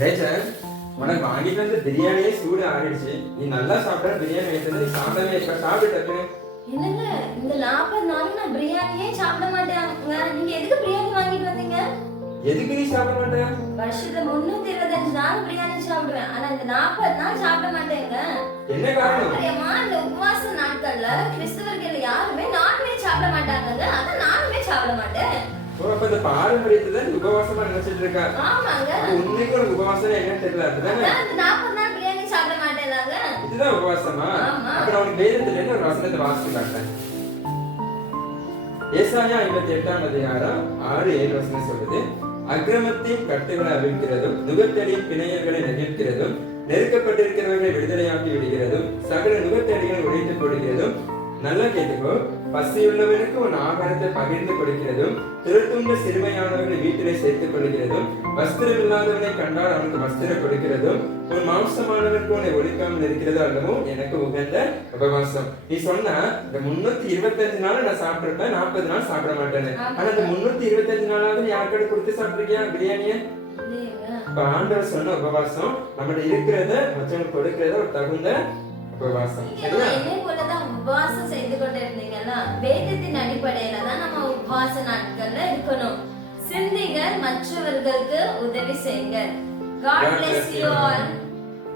Rachel, உனக்கு வாங்கிட்டு வந்த பிரியாணியே சூடு ஆறிடுச்சு. நீ நல்லா சாப்பிட்டா பிரியாணி வைத்தது நீ சாப்பிடவே இப்ப சாப்பிட்டு. என்னங்க இந்த 40 நாள் நான் பிரியாணியே சாப்பிட மாட்டேங்க. நீங்க எதுக்கு பிரியாணி வாங்கிட்டு வந்தீங்க? எதுக்கு நீ சாப்பிட மாட்டே? வருஷத்துல 325 நாள் பிரியாணி சாப்பிடுவேன். ஆனா இந்த 40 நாள் சாப்பிட மாட்டேங்க. என்ன காரணம்? இந்த உபவாச நாட்கள்ல கிறிஸ்தவர்கள் யாருமே நான்வெஜ் சாப்பிட மாட்டாங்க. அதான் நானுமே சாப்பிட மாட்டேன். அப்ப இந்த பாரம்பரியத்தை தான் உபவாசமா நினைச்சிட்டு இருக்கா? ஆமாங்க. உன்னைக்கு ஒரு உபவாசம் என்னன்னு தெரியல. அப்படிதானே? இந்த 40 நாள் பிரியாணி சாப்பிட மாட்டேனாங்க. இதுதான் உபவாசமா? அப்புறம் அவனுக்கு வேதத்துல என்ன ஒரு வசனத்தை வாசிச்சு காட்டேன். ஏசாயா 58ஆம் அதிகாரம் 6-7 வசனம் சொல்லுது, அக்கிரமத்தின் கட்டுகளை அவிழ்க்கிறதும் நுகத்தடியின் பிணையங்களை நெகிழ்கிறதும் நெருக்கப்பட்டிருக்கிறவர்களை விடுதலையாக்கி விடுகிறதும் சகல நுகத்தடிகளை உடைத்து போடுகிறதும். நல்லா கேட்டுக்கோ. பசியுள்ளவனுக்கு உன் ஆகாரத்தை பகிர்ந்து கொடுக்கிறதும் திருத்துண்ட சிறுமையானவர்களை வீட்டிலே சேர்த்துக் கொள்கிறதும் வஸ்திரம் இல்லாதவனை கண்டால் அவனுக்கு வஸ்திரம் கொடுக்கிறதும் உன் மாம்சமானவனுக்கு உன்னை ஒழிக்காமல் இருக்கிறதோ அல்லவோ எனக்கு உகந்த உபவாசம். நீ சொன்னா இந்த 325 நாள் நான் சாப்பிட்டிருப்பேன், 40 நாள் சாப்பிட மாட்டேன்னு. ஆனா இந்த 325 நாளாவது யாருக்கிட்ட கொடுத்து சாப்பிட்டிருக்கியா பிரியாணிய? இப்ப ஆண்டவர் சொன்ன உபவாசம் நம்மகிட்ட இருக்கிறத மற்றவங்களுக்கு கொடுக்கிறத ஒரு தகுந்த உபவாசம். என்னை போலதான் உபவாசம் செய்து கொண்டிருந்தீங்கன்னா வேதத்தின் அடிப்படையில தான் நம்ம உபவாச நாட்கள்ல இருக்கணும். சிந்திங்க, மற்றவர்களுக்கு உதவி செய்யுங்க. God bless you all.